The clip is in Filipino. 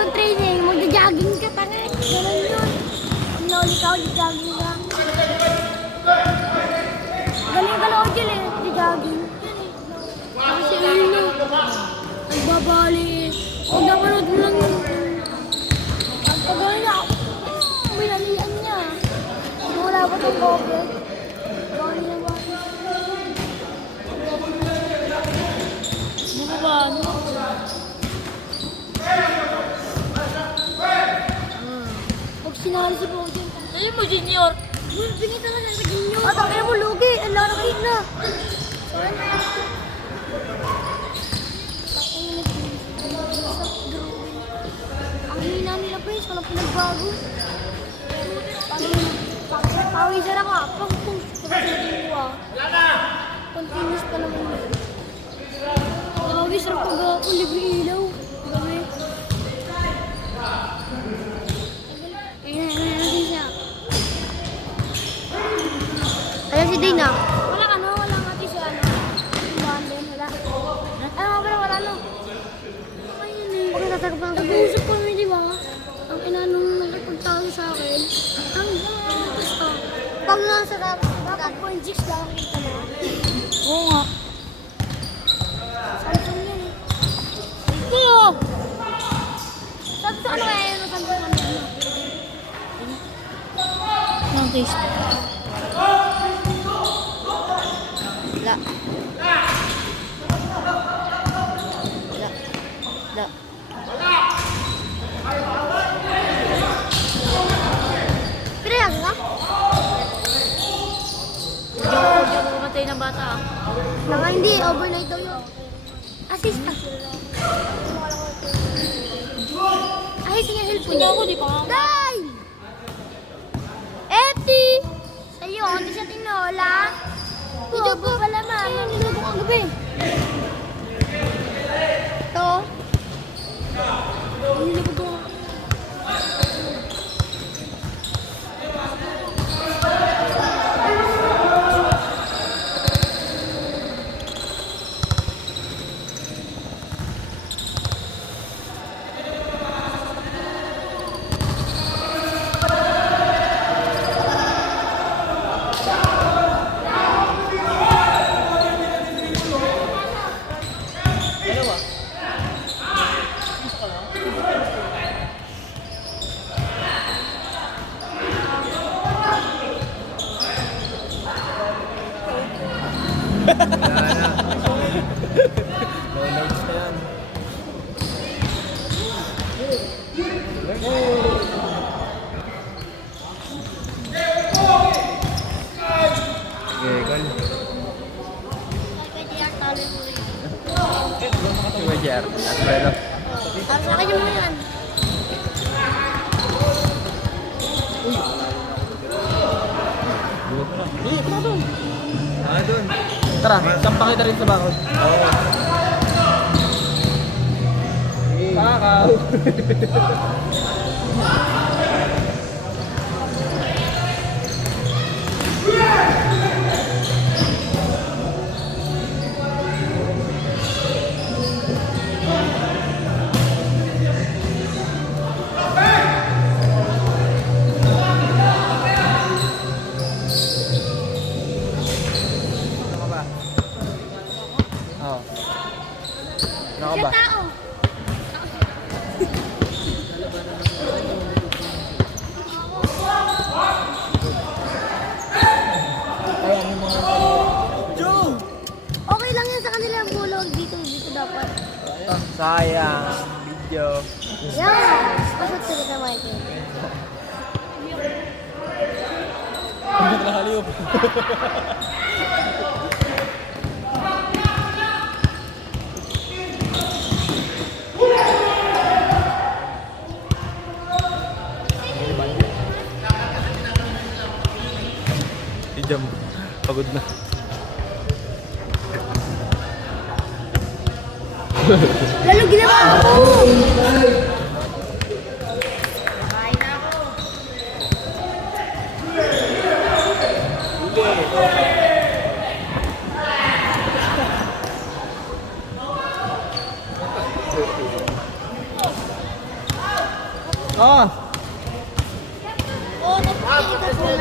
ang training, magja-jogging ka, tanga. Ganun yun. Pinuli ka, magja-jogging ka. Galing ka lang, Ojil eh, magja-jogging. Kasi ano, nagbabali eh. Huwag napanood mo lang yun. Pagkagawin niya, binalian niya. Wala ba itong cover? Bali na ba? Ano ba? Ano? Pag sinari si Bojan, ayun mo, Junior. Bingit na lang sa Junior. At ang mo, lugi. Ang laro kayo na. Ang hina nila, Prince. Walang pinagbago. Pawisan ako. Continuous pa naman. Pawisan ako ako. Libre ilaw. Gabi. Ayun siya. Ayan si Dina. Wala ka no? Wala nga si ano. Wala. Ano nga wala no? Ayun eh. Pag natagpan ko. Nag-uusap ko naman di ba? Ang inanong nakipagtalo sa akin. Ang gusto. Pag nasa dapat 0.6 lang kita na. Oo nga. Samsung yan eh. Ito! Samsung ano kaya yun? Samsung ano yun? Anong taste? Wala. Wala. Pinayag ka? Hindi ako mamatay na bata. Naka hindi, overnight daw yun. Assistant. Ay, sige, helpful niya ako, di ba? Day! Eti! Sa'yo, hindi siya tinola. Video po pala, mama. Niluto ko gabi. Ito. Niluto ko. Para sa akin yung mga yan. Tara, sampa kita rin sa bakod. Oo. Pakaw. Siya tao. Okay lang yan sa kanila yung bulog. Dito dapat. Sayang. Video. Yan. Pasot sila sa Michael. Hindi nakaliw. Jam, pagod na. Lalo ginawa ako! Oh! Oo, tapos ikot mo na